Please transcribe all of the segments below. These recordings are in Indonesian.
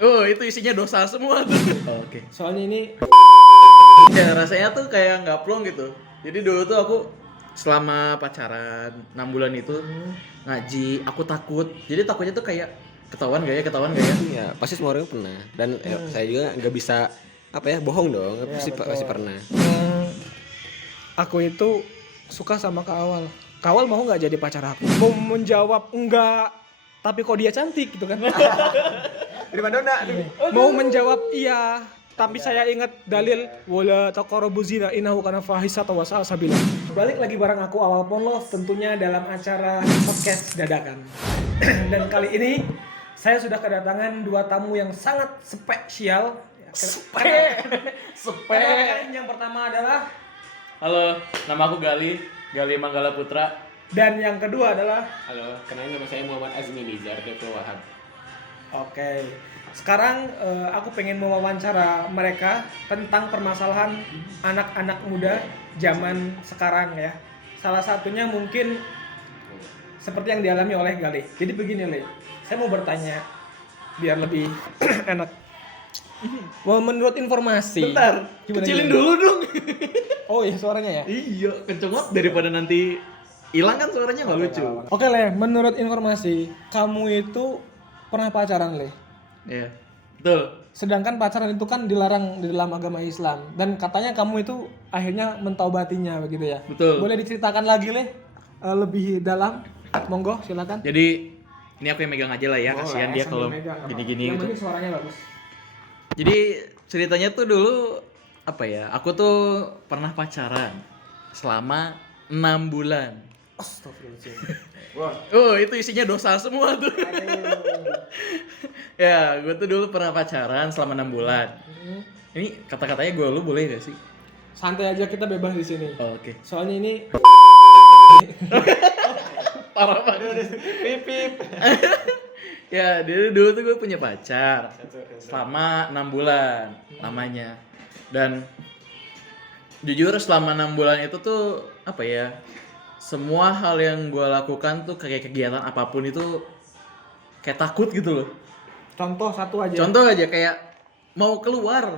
Oh, itu isinya dosa semua tuh. Oh, oke. Soalnya ini Ya rasanya tuh kayak nggak plong gitu. Jadi dulu tuh aku selama pacaran 6 bulan itu ngaji, aku takut. Jadi takutnya tuh kayak ketahuan gak ya, ketahuan gak ya? Iya, pasti semua orang pernah. Dan saya juga nggak bisa apa ya bohong dong. Ya, Pasti betul. pernah. Aku itu suka sama Kak Awal. Kak Awal mau nggak jadi pacar aku? Mau menjawab enggak, tapi kok dia cantik gitu kan? Dari mana nak? Mau menjawab iya, tapi saya ingat dalil wala taqrabu zina innahu kana fahisatan wa sa'a sabila. Balik lagi bareng aku Awal Ponloh tentunya dalam acara podcast dadakan. Dan kali ini saya sudah kedatangan dua tamu yang sangat spesial. Kenalkan, yang pertama adalah Halo, nama aku Gali Manggala Putra. dan yang kedua adalah Halo, kenalin nama saya Muhammad Azmi Nizar Depro Wahab. Oke. Sekarang aku pengen mewawancara mereka tentang permasalahan anak-anak muda zaman sekarang ya. Salah satunya mungkin seperti yang dialami oleh Gali. Jadi begini, Le. Saya mau bertanya biar lebih enak. Menurut informasi. Bentar, Gimana, kecilin gimana? dulu dong. Oh iya, suaranya ya. Iya, kenceng banget daripada nanti hilang kan suaranya nggak lucu. Oke, Le. Menurut informasi, kamu itu pernah pacaran, Le? Iya, betul. Sedangkan pacaran itu kan dilarang di dalam agama Islam dan katanya kamu itu akhirnya mentaubatinya begitu ya. Betul. Boleh diceritakan lagi, Le? Lebih dalam? Monggo, silakan. Jadi ini aku yang megang aja lah ya, kasihan dia Sambil kalau megang, nggak gini-gini apa-apa. Yang gitu. penting suaranya bagus. Jadi ceritanya tuh dulu apa ya? Aku tuh pernah pacaran selama 6 bulan. Astagfirullahaladzim. Oh, itu isinya dosa semua tuh. Ya, gue tuh dulu pernah pacaran selama 6 bulan. Ini kata-katanya gue lu boleh gak sih? Santai aja, kita bebas di sini. Oh, oke. Soalnya ini Parah banget. Pipip. Ya, dulu tuh gue punya pacar selama 6 bulan lamanya. Dan jujur selama 6 bulan itu tuh apa ya? Semua hal yang gue lakukan tuh kayak kegiatan apapun itu kayak takut gitu loh. contoh satu aja. Contoh aja kayak mau keluar,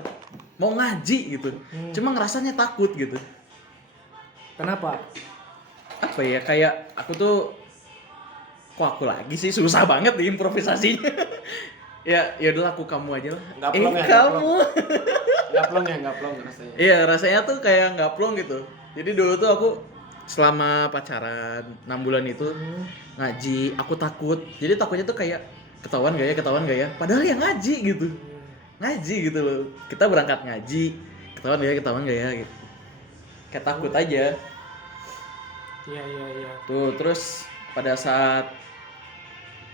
mau ngaji gitu. Cuma ngerasanya takut gitu. Kenapa? Apa ya, kayak aku tuh kok aku lagi sih, susah banget di improvisasinya. Ya udah aku kamu aja lah. Nggak plong ya, nggak Kamu. nggak plong rasanya. Iya, rasanya tuh kayak nggak plong gitu. Jadi dulu tuh aku selama pacaran 6 bulan itu ngaji, aku takut. Jadi takutnya tuh kayak ketahuan gak ya? Padahal ya ngaji gitu. Ngaji gitu loh. Kita berangkat ngaji, ketahuan gak ya gitu. Kayak takut aja. Iya. Tuh, terus pada saat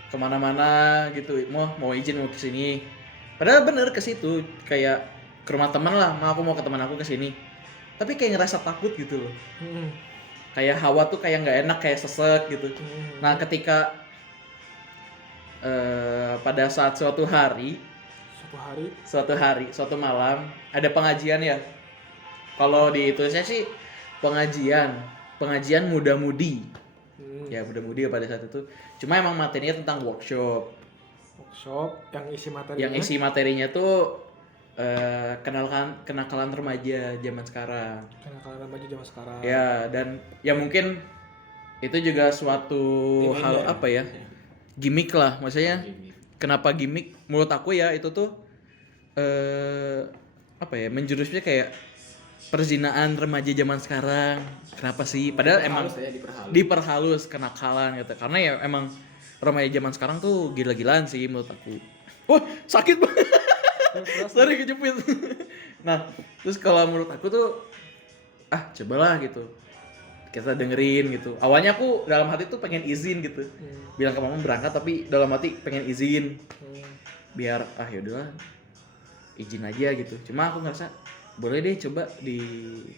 kemana-mana gitu, mau izin mau kesini. Padahal bener ke situ, kayak ke rumah teman lah, aku mau ke teman aku kesini. Tapi kayak ngerasa takut gitu loh. Kayak hawa tuh kayak nggak enak, kayak sesek gitu. Nah, ketika pada saat suatu malam ada pengajian ya. Kalau di itu saya sih pengajian muda-mudi. Ya muda-mudi pada saat itu. Cuma emang materinya tentang workshop. yang isi materinya. Yang isi materinya tuh kenakalan remaja zaman sekarang. Kenakalan remaja zaman sekarang. Ya, dan ya mungkin itu juga suatu hal apa ya? Gimmick lah, maksudnya. Kenapa gimmick? Menurut aku ya itu tuh apa ya? Menjurusnya kayak perzinaan remaja zaman sekarang. Kenapa sih? Padahal emang diperhalus kenakalan gitu. Karena ya emang remaja zaman sekarang tuh gila-gilaan sih menurut aku. Wah, sakit banget. Sorry kejepit. Nah, terus kalau menurut aku tuh cobalah gitu. Kita dengerin gitu. Awalnya aku dalam hati tuh pengen izin gitu. Bilang ke mama berangkat tapi dalam hati pengen izin. Biar yaudahlah izin aja gitu. Cuma aku ngerasa boleh deh coba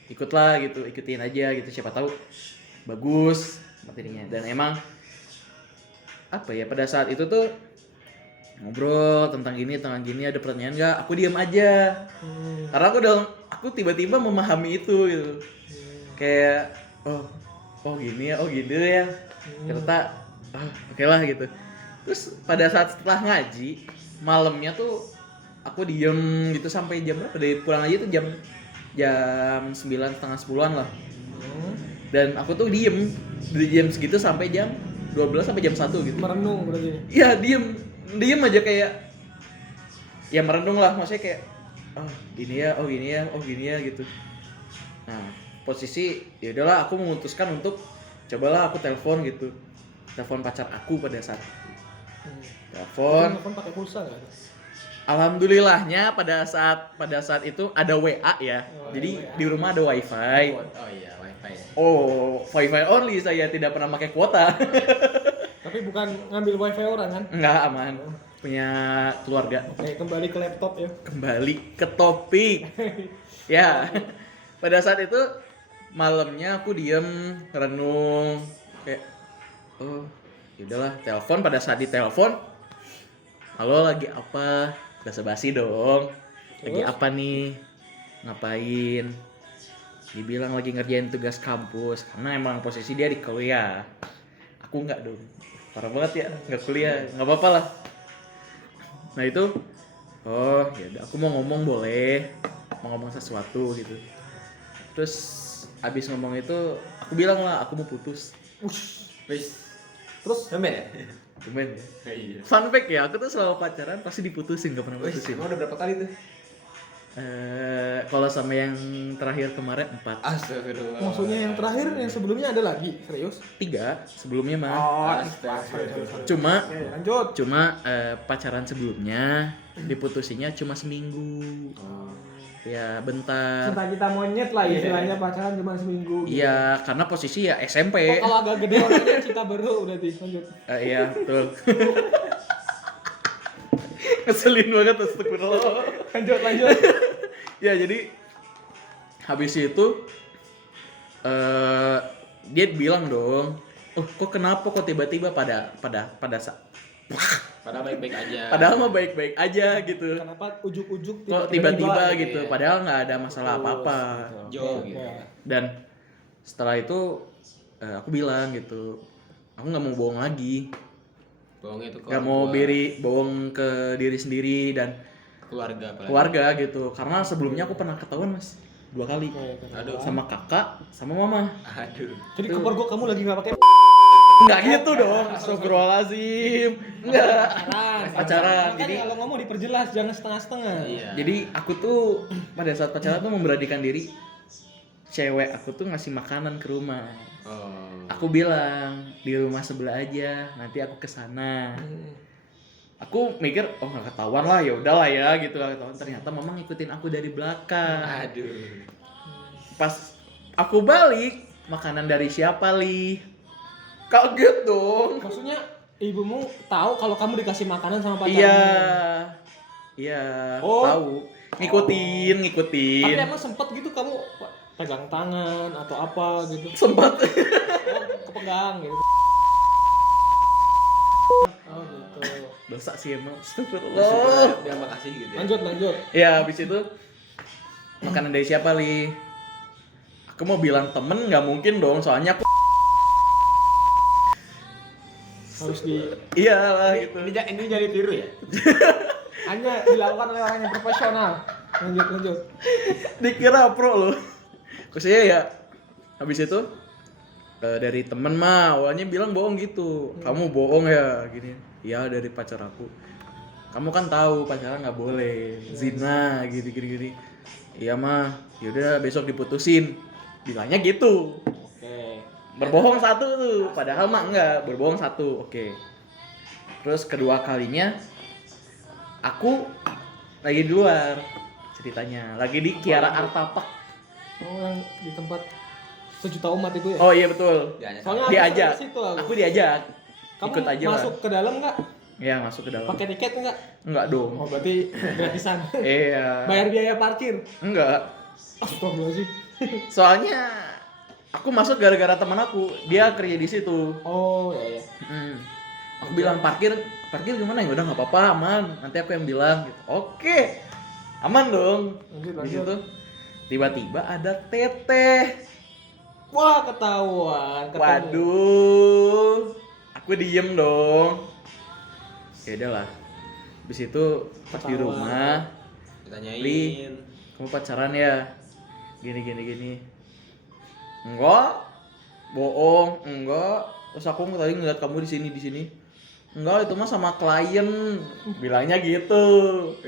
ikutlah gitu, ikutin aja gitu, siapa tahu bagus materinya. Dan emang apa ya, pada saat itu tuh ngobrol tentang gini ada pertanyaan nggak, aku diam aja. Karena aku tiba-tiba memahami itu gitu. Kayak oh gini ya, gitu ya. Ternyata oke lah gitu. Terus pada saat setelah ngaji malamnya tuh aku diem gitu sampai jam berapa, dari pulang aja tuh jam 9 setengah 10-an lah. Dan aku tuh diem segitu sampai jam 12 sampai jam 1 gitu. Merenung berarti. Iya, diem aja kayak ya merenung lah, maksudnya kayak oh gini ya gitu. Nah, posisi ya udahlah aku memutuskan untuk cobalah aku telepon gitu. Telepon pacar aku pada saat telepon pakai pulsa enggak? alhamdulillahnya pada saat itu ada WA ya. Jadi di rumah ada wifi. Oh iya, wifi. Oh, wifi only, saya tidak pernah pakai kuota. Tapi bukan ngambil wifi orang kan? Enggak, aman. Punya keluarga. Oke, kembali ke laptop ya. Kembali ke topik. Ya. Pada saat itu malamnya aku diem, renung kayak oh, yaudahlah, telepon. Pada saat ditelepon, halo lagi apa? Basa-basi dong. Lagi Terus? apa nih? Ngapain? Dibilang lagi ngerjain tugas kampus karena emang posisi dia di kuliah. Aku enggak dong. Parah banget ya, enggak kuliah. Enggak apa-apa lah. Nah itu, oh ya udah, aku mau ngomong boleh, mau ngomong sesuatu gitu. Terus abis ngomong itu, aku bilang lah aku mau putus. Wis. Terus Sampai ya? Cuman ya. Iya. Fun fact ya, aku tuh selalu pacaran pasti diputusin, gak pernah Wis, putusin. emang udah berapa kali tuh? Kalau sama yang terakhir kemarin 4. Astagfirullah. maksudnya yang terakhir yang sebelumnya ada lagi, serius? 3 sebelumnya mah. Astagfirullah. Cuma Oke, lanjut. pacaran sebelumnya diputusinya cuma seminggu. Ya bentar. Cinta kita monyet lah istilahnya, pacaran cuma seminggu. gitu. Iya, karena posisi ya SMP. Oh, kalau agak gede orangnya cinta baru berarti. Lanjut. Iya, betul. Ngeselin banget, astagfirullah. Lanjut. Ya, jadi habis itu dia bilang dong, "Oh, kok kenapa kok tiba-tiba pada Padahal baik-baik aja. padahal mah baik-baik aja gitu. Kenapa ujuk-ujuk Kok tiba-tiba gitu? gitu, padahal nggak ada masalah apa-apa." Jo gitu. Dan setelah itu aku bilang gitu, aku nggak mau bohong lagi, Bohongnya tuh nggak mau bohong ke diri sendiri dan keluarga apalagi. keluarga gitu, karena sebelumnya aku pernah ketahuan Mas 2 kali. Aduh. Sama kakak sama mama. Aduh. Jadi kepergok kamu lagi nggak pakai Enggak gitu dong, astagfirullahaladzim. Enggak. Pacaran. Jadi kalau ngomong diperjelas, jangan setengah-setengah. Iya. Jadi aku tuh pada saat pacaran tuh memberanikan diri, cewek aku tuh ngasih makanan ke rumah. Oh. Aku bilang di rumah sebelah aja, nanti aku kesana. Aku mikir oh nggak ketahuan lah, ya udahlah ya gitu, nggak ketahuan. Ternyata mama ngikutin aku dari belakang. Aduh. Pas aku balik, makanan dari siapa Li? Kaget dong. Maksudnya ibumu tahu kalau kamu dikasih makanan sama pacarmu? Iya, Oh. tahu. Ngikutin. Tapi emang sempet gitu kamu pegang tangan atau apa gitu? Sempat. Oh, kepegang gitu. Oh gitu. Dosa sih emang. Astagfirullah. Dia makasih gitu ya. Lanjut. Ya, habis itu makanan dari siapa Li? Aku mau bilang temen nggak mungkin dong, soalnya aku Harus di iyalah gitu. Ini jadi tiru ya? hanya dilakukan oleh orang yang profesional. Lanjut. Dikira pro loh. Maksudnya ya habis itu dari temen mah awalnya bilang bohong gitu. Kamu bohong ya gini. Iya, dari pacar aku. Kamu kan tahu pacaran nggak boleh, zina gini. Iya mah, yaudah besok diputusin. Bilangnya gitu. Oke. Berbohong satu tuh, padahal mah enggak, berbohong satu. Oke. Terus kedua kalinya aku lagi di luar ceritanya, lagi di Kiara Artapak. Oh, yang di tempat sejuta umat itu ya? Oh iya betul. Soalnya aku Diajak. sering ke situ aku. Aku diajak. Kamu Ikut aja lah. masuk ke dalam nggak? Iya, masuk ke dalam. Pakai tiket nggak? Enggak dong. Oh berarti gratisan. Iya. Bayar biaya parkir. Enggak. Astagfirullahaladzim. Soalnya aku masuk gara-gara teman aku, dia kerja di situ. Oh ya. Aku bilang parkir gimana ya? Udah nggak apa-apa, aman. Nanti aku yang bilang gitu. Oke. Aman dong. Lanjut. Di situ tiba-tiba ada teteh. Wah ketahuan. Waduh. Aku diem dong. Ya udahlah. Habis itu pas di rumah Li, ditanyain kamu pacaran ya? Gini. Enggak. Bohong, enggak. Terus aku tadi ngeliat kamu di sini. Enggak, itu mah sama klien. Bilangnya gitu.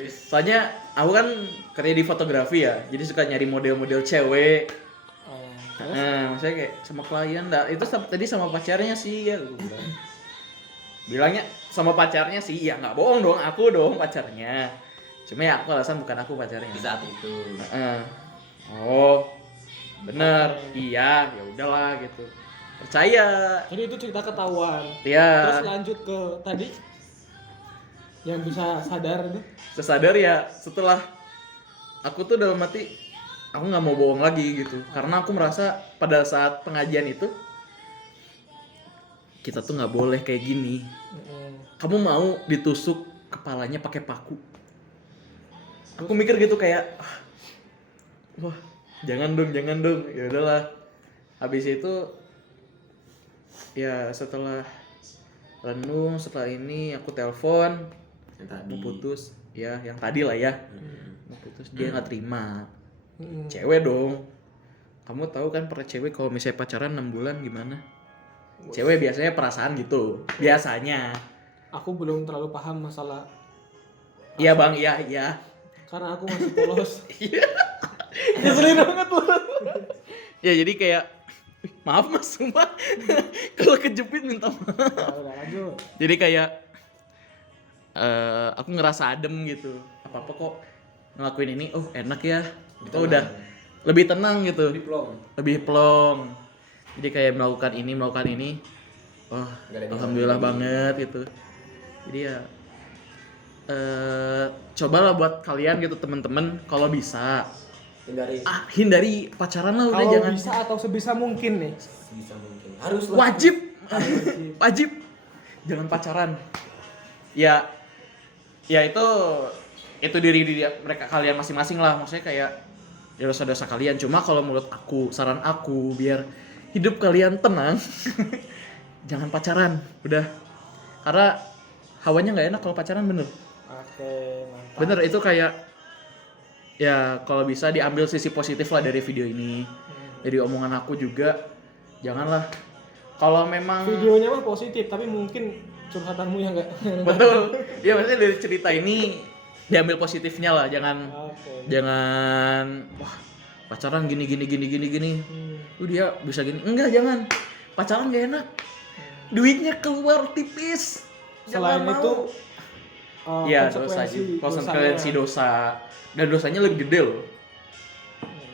Soalnya aku kan kerja di fotografi ya. Jadi suka nyari model-model cewek. Nah, maksudnya kayak sama klien. Nah, itu tadi sama pacarnya sih ya. Bilangnya sama pacarnya sih. Ya enggak bohong dong, aku dong pacarnya. Cuma ya aku alasan bukan aku pacarnya. di saat itu. Oh, bener. Iya, ya udahlah gitu. Percaya. Jadi itu cerita ketahuan. Iya. Terus lanjut ke tadi yang bisa sadar itu. Sesadar ya setelah aku tuh dalam hati aku nggak mau bohong lagi gitu. Karena aku merasa pada saat pengajian itu kita tuh nggak boleh kayak gini. Kamu mau ditusuk kepalanya pakai paku? Aku mikir gitu kayak wah, jangan dong. Ya udahlah. Habis itu ya setelah renung, setelah ini aku telepon Yang tadi. mau putus. Ya, yang tadi lah ya. Mau putus dia nggak terima. Cewek dong. Kamu tahu kan para cewek kalau misalnya pacaran 6 bulan gimana? Cewek biasanya perasaan gitu. Biasanya. Aku belum terlalu paham masalah Iya, Bang. Iya. karena aku masih polos. Ngeselin banget lu. Ya jadi kayak maaf Mas, sumpah. Kalau kejepit minta maaf. Udah lanjut. Jadi kayak aku ngerasa adem gitu. Apa-apa kok ngelakuin ini, oh enak ya. Itu udah lebih tenang gitu. Lebih plong. Jadi kayak melakukan ini. Wah, alhamdulillah banget gitu. Jadi ya cobalah buat kalian gitu teman-teman kalau bisa hindari pacaran lah, udah Kalau jangan. bisa atau sebisa mungkin nih. Bisa mungkin. Harus lah. Wajib jangan pacaran. Ya itu diri mereka kalian masing-masing lah, maksudnya kayak ya dosa-dosa kalian. Cuma kalau menurut aku, saran aku biar hidup kalian tenang jangan pacaran udah, karena hawanya nggak enak kalau pacaran, bener. Oke, mantap. Bener, itu kayak ya kalau bisa diambil sisi positif lah dari video ini, dari omongan aku juga. Janganlah kalau memang Videonya mah positif, tapi mungkin curhatanmu yang enggak. betul ya, maksudnya dari cerita ini diambil positifnya lah, jangan Oke. jangan wah pacaran gini dia bisa gini, enggak, jangan pacaran gak enak, duitnya keluar tipis. Selain Jangan itu mau. Ya konsekuensi dosa, dan dosanya lebih gede loh,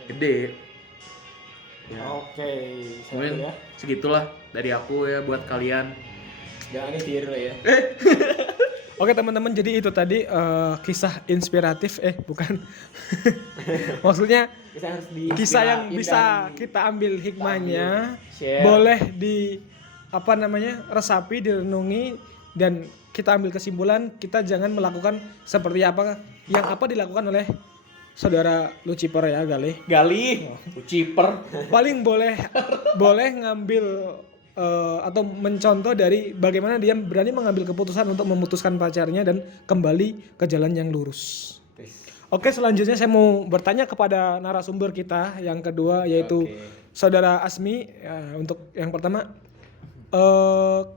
gede ya. Oke, Mungkin ya. segitulah dari aku ya buat kalian. Jangan ditiru lah ya. Oke teman-teman, jadi itu tadi kisah inspiratif, bukan. Maksudnya kisah yang bisa kita ambil hikmahnya, Share. boleh resapi, direnungi, dan kita ambil kesimpulan. Kita jangan melakukan seperti apa yang dilakukan oleh saudara Lucifer ya, Gali. Ciper. Paling boleh ngambil atau mencontoh dari bagaimana dia berani mengambil keputusan untuk memutuskan pacarnya dan kembali ke jalan yang lurus. Oke, selanjutnya saya mau bertanya kepada narasumber kita yang kedua, yaitu saudara Asmi. Untuk yang pertama,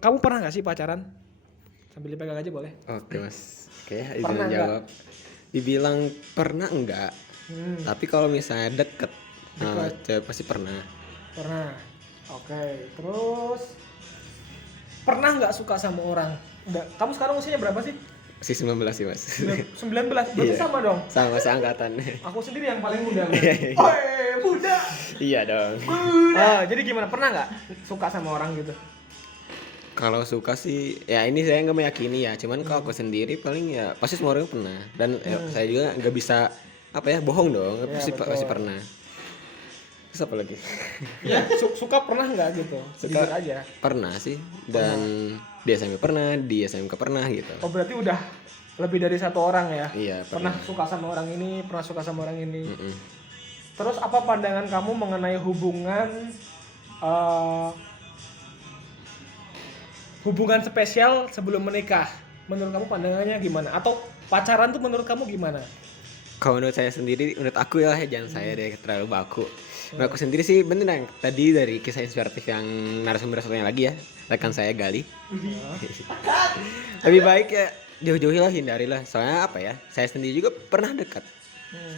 kamu pernah nggak sih pacaran? Sambil dipegang aja boleh. Oke Mas. Oke, izin Pernah jawab. Dibilang pernah enggak? Tapi kalau misalnya deket sama cewek pasti pernah. Pernah. Oke, terus pernah nggak suka sama orang? Kamu sekarang usianya berapa sih? Masih 19 sih Mas. 19, berarti Iya. sama dong. Sama seangkatan. Aku sendiri yang paling muda. Iya. Muda. Iya dong. Jadi gimana? Pernah nggak suka sama orang gitu? Kalau suka sih, ya ini saya nggak meyakini ya. Cuman kalau aku sendiri paling ya pasti semua orang pernah. Dan saya juga nggak bisa bohong dong. Ya, Pasti pernah. Terus apa lagi? Ya, suka pernah nggak gitu? Jujur aja. Pernah sih. Dan di SMP pernah, di SMK pernah gitu. Oh, berarti udah lebih dari satu orang ya? Iya, Pernah suka sama orang ini, pernah suka sama orang ini. Mm-mm. Terus apa pandangan kamu mengenai hubungan spesial sebelum menikah? Menurut kamu pandangannya gimana? Atau pacaran tuh menurut kamu gimana? Kalau menurut saya sendiri, menurut aku ya jangan saya deh terlalu baku. Menurut aku sendiri sih bener yang tadi dari kisah inspiratif yang narasumber satunya lagi ya, rekan saya Gali. Lebih baik ya jauh-jauhilah, hindarilah. Soalnya apa ya? Saya sendiri juga pernah dekat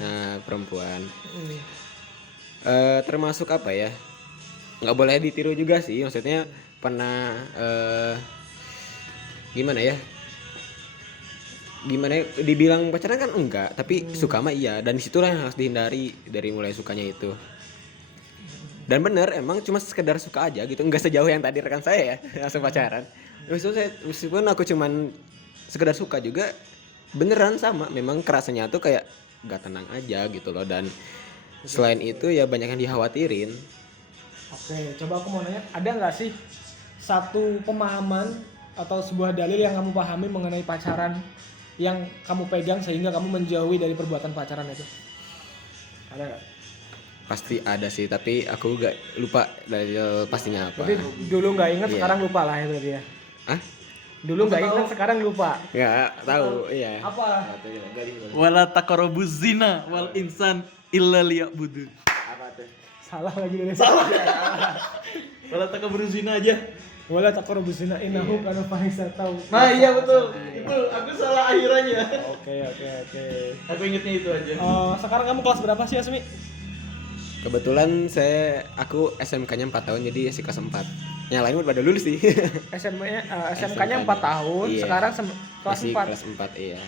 sama perempuan. Termasuk apa ya? Nggak boleh ditiru juga sih. Maksudnya pernah gimana ya? Dibilang pacaran kan enggak, tapi suka mah iya, dan disitulah yang harus dihindari dari mulai sukanya itu. Dan bener emang cuma sekedar suka aja gitu, enggak sejauh yang tadi rekan saya ya langsung pacaran. Meskipun aku cuman sekedar suka juga beneran sama, memang kerasanya tuh kayak enggak tenang aja gitu loh. Dan selain itu ya banyak yang dikhawatirin. Oke, coba aku mau nanya, ada nggak sih satu pemahaman atau sebuah dalil yang kamu pahami mengenai pacaran yang kamu pegang sehingga kamu menjauhi dari perbuatan pacaran itu? Ada nggak? Pasti ada sih, tapi aku gak lupa dari pastinya apa. Jadi dulu nggak inget, Iya. sekarang lupa lah itu dia. Hah? Dulu nggak inget, sekarang lupa. Nggak tahu, iya. Apa? Wala taqrabuz zina wal insan illa liya'budu. Apa tuh? Salah lagi dari salah. Wala taqrabuz zina aja. Wala taqrabuz zina innahu kana fahisatan. Nah, iya betul. Itu aku salah akhirannya. Oke. Aku ingetnya itu aja. Sekarang kamu kelas berapa sih, Asmi? Kebetulan aku SMK-nya 4 tahun, jadi masih kelas 4. Yang lain udah pada lulus sih. SMK-nya 4 tahun, Iya. sekarang kelas Masih 4. kelas 4, iya.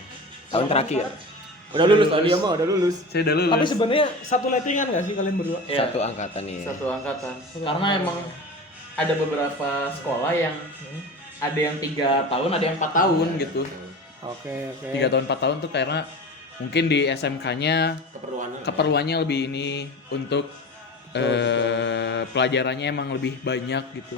Tahun terakhir. Udah lulus, kalau dia mah udah lulus. Saya udah lulus. Tapi sebenarnya satu lettingan nggak sih kalian berdua? Iya. Satu angkatan nih. Satu angkatan. Karena emang ada beberapa sekolah yang ada yang 3 tahun, ada yang 4 tahun gitu. Oke. 3 tahun 4 tahun tuh karena mungkin di SMK-nya keperluannya lebih ini untuk pelajarannya emang lebih banyak gitu.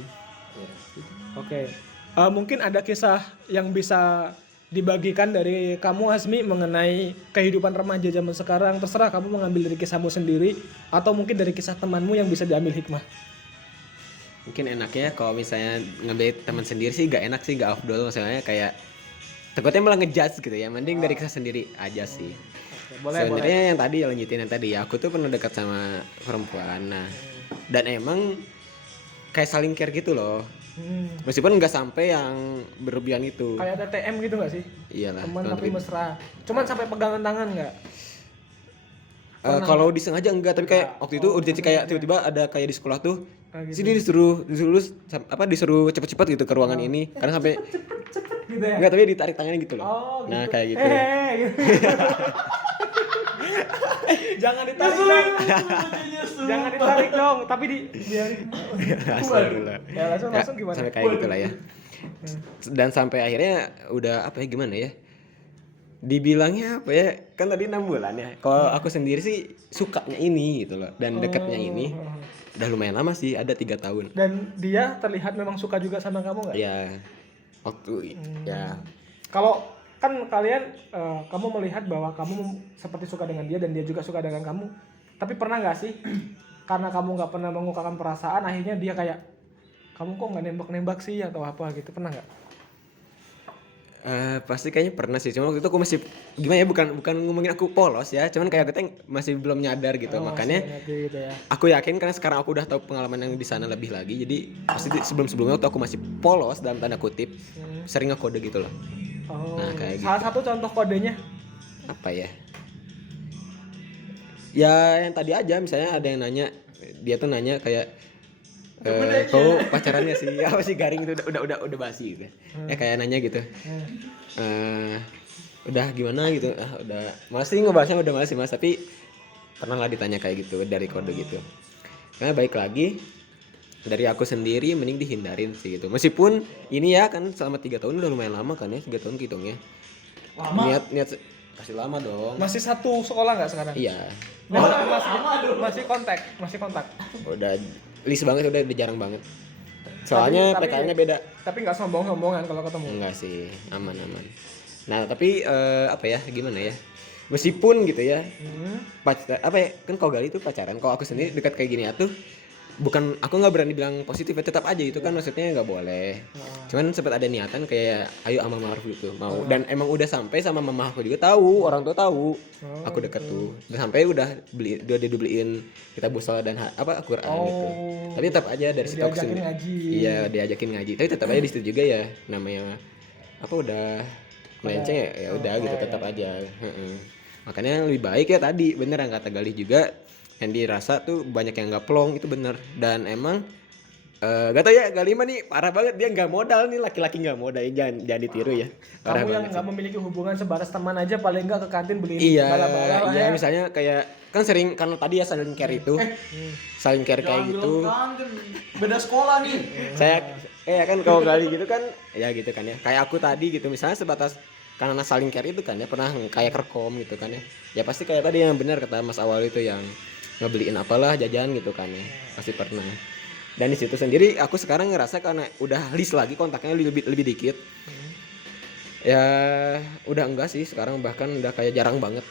Oke. Mungkin ada kisah yang bisa dibagikan dari kamu, Azmi, mengenai kehidupan remaja zaman sekarang. Terserah kamu mengambil dari kisahmu sendiri atau mungkin dari kisah temanmu yang bisa diambil hikmah. Mungkin enaknya kalau misalnya ngambil teman sendiri sih gak enak sih, gak afdol. Misalnya kayak takutnya malah ngejudge gitu ya. Mending dari kisah sendiri aja sih. Boleh. Sebenarnya yang tadi lanjutin yang tadi ya, aku tuh pernah dekat sama perempuan. Nah, dan emang kayak saling care gitu loh. Meskipun nggak sampai yang berlebihan itu. Kayak ada TM gitu nggak sih? Iyalah. Teman tapi mesra. Cuman sampai pegangan tangan nggak? Kalau disengaja enggak, tapi kayak waktu itu urgensi kayak tiba-tiba ada kayak di sekolah tuh. Sini disuruh disuruh cepet-cepet gitu ke ruangan ini karena sampai Gitu ya? enggak, tapi ditarik tangannya gitu loh. Nah, kayak gitu. Gitu. Jangan ditarik dong. Jangan ditarik dong, tapi biarin. Astagfirullah. Ya langsung gimana? Sampai kayak gitulah ya. Dan sampai akhirnya udah apa ya, gimana ya? Dibilangnya apa ya? Kan tadi 6 bulan ya. Kalau aku sendiri sih sukanya ini gitu loh, dan dekatnya ini udah lumayan lama sih, ada 3 tahun. Dan dia terlihat memang suka juga sama kamu nggak? Ya. Waktu ya. Kalau kan kalian kamu melihat bahwa kamu seperti suka dengan dia dan dia juga suka dengan kamu, tapi pernah nggak sih karena kamu nggak pernah mengungkapkan perasaan akhirnya dia kayak kamu kok nggak nembak sih atau apa gitu, pernah nggak? Pasti kayaknya pernah sih, cuma waktu itu aku masih gimana ya, bukan ngomongin aku polos ya, cuman kayak aku masih belum nyadar gitu. Makanya gitu ya. aku yakin karena sekarang aku udah tahu pengalaman yang di sana lebih lagi, jadi pasti sebelumnya waktu aku masih polos dalam tanda kutip, sering ngekode gitu loh. Nah, kayak salah satu contoh kodenya apa ya? Ya yang tadi aja, misalnya ada yang nanya, dia tuh nanya kayak kau pacarannya sih apa sih, garing itu udah basi gitu. Ya kayak nanya gitu. Udah gimana gitu. Udah malas sih ngebahasnya, udah malas sih Mas, tapi pernah lah ditanya kayak gitu dari kode gitu. Karena baik lagi dari aku sendiri mending dihindarin sih gitu. Meskipun ini ya kan selama 3 tahun udah lumayan lama kan ya, 3 tahun hitungnya. Lama. Niat kasih lama dong. masih satu sekolah nggak sekarang? Iya. Masih kontak. Udah list banget, udah jarang banget. Soalnya Tapi- PKL-nya beda. Tapi nggak sombong-sombongan kalau ketemu. Enggak sih, aman. Nah, tapi apa ya, gimana ya? Meskipun gitu ya, apa ya, kan kau Gali tuh pacaran, kalau aku sendiri dekat kayak gini tuh bukan aku nggak berani bilang positif ya, tetap aja itu kan maksudnya nggak boleh. Cuman sempat ada niatan kayak ayo sama mama aku gitu mau, dan emang udah sampai sama mama aku juga tahu, orang tua tahu aku deket tuh, udah sampai udah dibeliin kita busol dan Al-Quran gitu. Tapi tetap aja dari situ aku diajakin ngaji. iya diajakin ngaji, tapi tetap aja di situ juga ya namanya udah melenceng ya udah gitu tetap aja. Makanya lebih baik ya tadi bener yang kata Galih juga, yang dirasa tuh banyak yang nggak plong, itu bener. Dan emang gak tau ya Galih mah nih parah banget, dia nggak modal nih, laki-laki nggak modal, jangan ditiru ya. Parah Kamu yang banget nggak memiliki hubungan sebatas teman aja paling nggak ke kantin beliin iya bala-bala lah iya ya. misalnya kayak kan sering karena tadi ya saling care itu saling care kayak gitu. Beda sekolah nih. Saya kan kalau Galih gitu kan ya gitu kan ya, kayak aku tadi gitu misalnya sebatas karena saling care itu kan ya, pernah kayak kerkom gitu kan ya pasti kayak tadi yang benar kata Mas Awal itu, yang ngebeliin apalah jajan gitu kan ya, pasti pernah. Dan di situ sendiri aku sekarang ngerasa karena udah list lagi kontaknya lebih dikit ya, udah enggak sih sekarang, bahkan udah kayak jarang banget,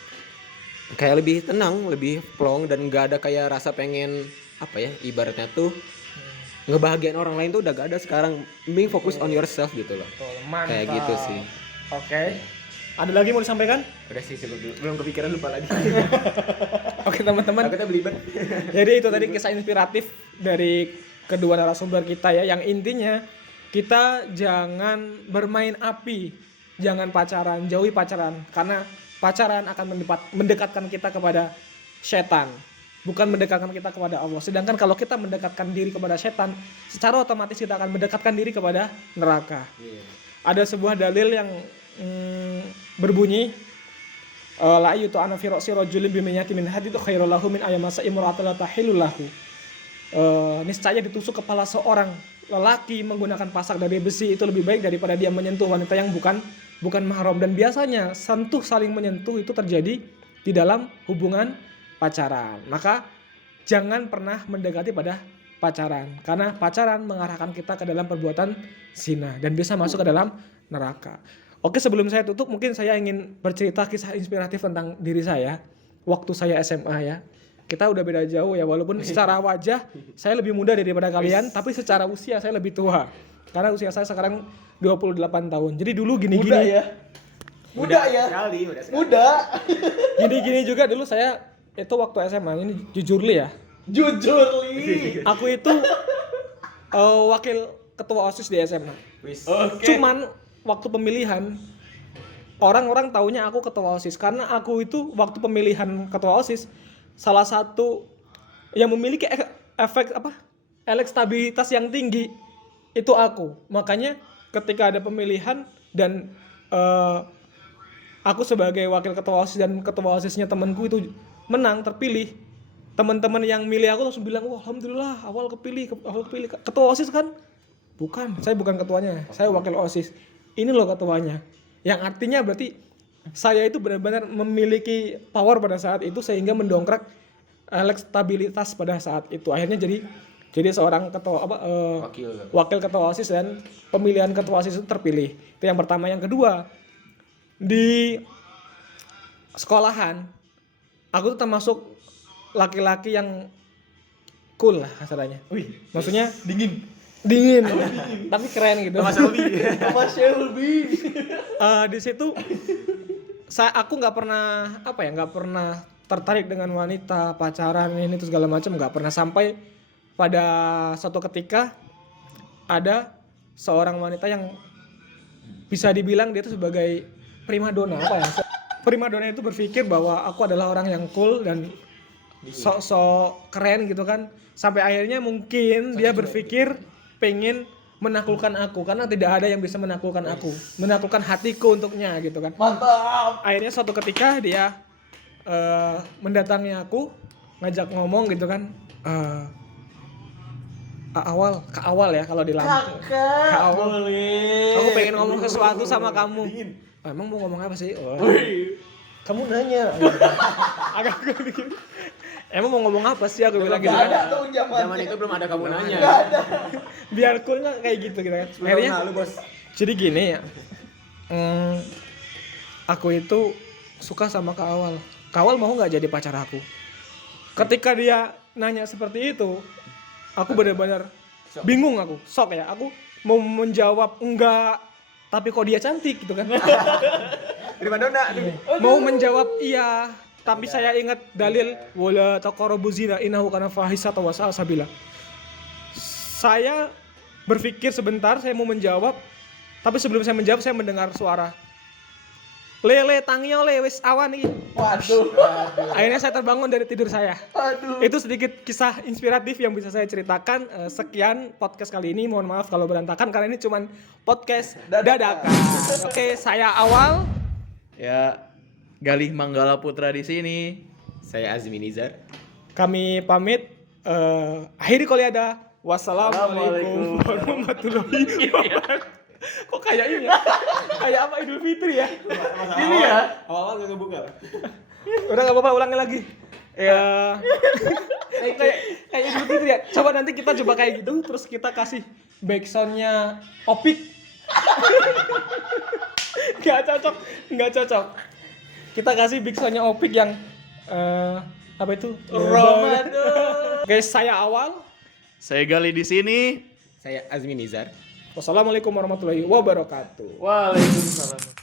kayak lebih tenang, lebih plong, dan nggak ada kayak rasa pengen apa ya ibaratnya tuh ngebahagiain orang lain tuh udah gak ada sekarang, mending fokus on yourself gitu loh. Mantap. Kayak gitu sih. Oke. Ada lagi mau disampaikan? Udah sih belum kepikiran, lupa lagi. Oke teman-teman. Kita belibet. Jadi itu tadi kisah inspiratif dari kedua narasumber kita ya, yang intinya kita jangan bermain api, jangan pacaran, jauhi pacaran, karena pacaran akan mendekatkan kita kepada setan, bukan mendekatkan kita kepada Allah. Sedangkan kalau kita mendekatkan diri kepada setan, secara otomatis kita akan mendekatkan diri kepada neraka. Ada sebuah dalil yang berbunyi la ayyutu ana fi ra'si rajulin biminyati min hadid khairul lahu min ayyamasa imra'atan la tahillu lahu. Niscaya ditusuk kepala seorang lelaki menggunakan pasak dari besi itu lebih baik daripada dia menyentuh wanita yang bukan mahram. Dan biasanya sentuh saling menyentuh itu terjadi di dalam hubungan pacaran. Maka jangan pernah mendekati pada pacaran, karena pacaran mengarahkan kita ke dalam perbuatan zina dan bisa masuk ke dalam neraka. Oke, sebelum saya tutup mungkin saya ingin bercerita kisah inspiratif tentang diri saya waktu saya SMA ya. Kita udah beda jauh ya, walaupun secara wajah saya lebih muda daripada kalian, tapi secara usia saya lebih tua. Karena usia saya sekarang 28 tahun. Jadi dulu gini-gini. Muda ya. Muda. Gini-gini juga dulu saya itu waktu SMA, ini jujur li ya. Jujur li. Aku itu wakil ketua OSIS di SMA. Cuman waktu pemilihan orang-orang taunya aku ketua OSIS, karena aku itu waktu pemilihan ketua OSIS salah satu yang memiliki efek elektabilitas yang tinggi itu aku. Makanya ketika ada pemilihan dan aku sebagai wakil ketua OSIS dan ketua OSISnya temanku itu menang, terpilih, teman-teman yang milih aku langsung bilang, wah alhamdulillah awal kepilih. Ketua OSIS kan? Bukan, saya bukan ketuanya, saya wakil OSIS. Ini loh ketuanya. Yang artinya berarti saya itu benar-benar memiliki power pada saat itu sehingga mendongkrak elektabilitas pada saat itu. Akhirnya jadi seorang ketua wakil ketua OSIS, dan pemilihan ketua OSIS itu terpilih. Itu yang pertama. Yang kedua, di sekolahan aku tuh termasuk laki-laki yang cool lah kasarnya. Maksudnya dingin tapi keren gitu. Mas Shelby. Di situ aku nggak pernah tertarik dengan wanita, pacaran ini tuh segala macam, nggak pernah, sampai pada suatu ketika ada seorang wanita yang bisa dibilang dia itu sebagai primadona primadona itu berpikir bahwa aku adalah orang yang cool dan sok keren gitu kan, sampai akhirnya mungkin dia berpikir pengen menaklukkan aku, karena tidak ada yang bisa menaklukkan aku, menaklukkan hatiku untuknya gitu kan. Mantap. Akhirnya suatu ketika dia mendatangi aku, ngajak ngomong gitu kan. Kak Awal ya kalau di Lampung. Kak Awal. Aku pengen ngomong sesuatu sama kamu. Emang mau ngomong apa sih? Kamu nanya. Agak dikit. Emang mau ngomong apa sih, aku bilang gitu kan. Zaman itu belum ada kamu nanya. Biar cool nggak kayak gitu kan. Akhirnya jadi gini ya. Aku itu suka sama Kak Awal. Kak Awal mau nggak jadi pacar aku? Ketika dia nanya seperti itu, Aku benar-benar bingung aku, shock ya. Aku mau menjawab enggak, tapi kok dia cantik gitu kan. Prima donna. Mau menjawab iya, tapi saya ingat dalil wala taqrabu zina innahu kana fahisatan wa sa'a sabila. Saya berpikir sebentar, saya mau menjawab, tapi sebelum saya menjawab saya mendengar suara lele tangyo le wis awan iki. Waduh. Akhirnya saya terbangun dari tidur saya. Waduh. Itu sedikit kisah inspiratif yang bisa saya ceritakan. Sekian podcast kali ini. Mohon maaf kalau berantakan karena ini cuman podcast dadakan. Oke, saya Awal. Ya, Galih Manggala Putra di sini. Saya Azmi Nizar. Kami pamit. Akhiri qoliada. Wassalamualaikum warahmatullahi wabarakatuh. Kok kayak ini ya? Kayak apa Idul Fitri ya? Ini ya. Awal nggak ngebuka. Udah nggak apa-apa, ulangi lagi. Ya. kayak Idul Fitri ya. Coba nanti kita coba kayak gitu, terus kita kasih backsoundnya Opik. Nggak cocok. Kita kasih backsoundnya Opik yang apa itu? Ramadan. Guys, saya Awal. Saya Galih di sini. Saya Azmi Nizar. Wassalamualaikum warahmatullahi wabarakatuh. Waalaikumsalam.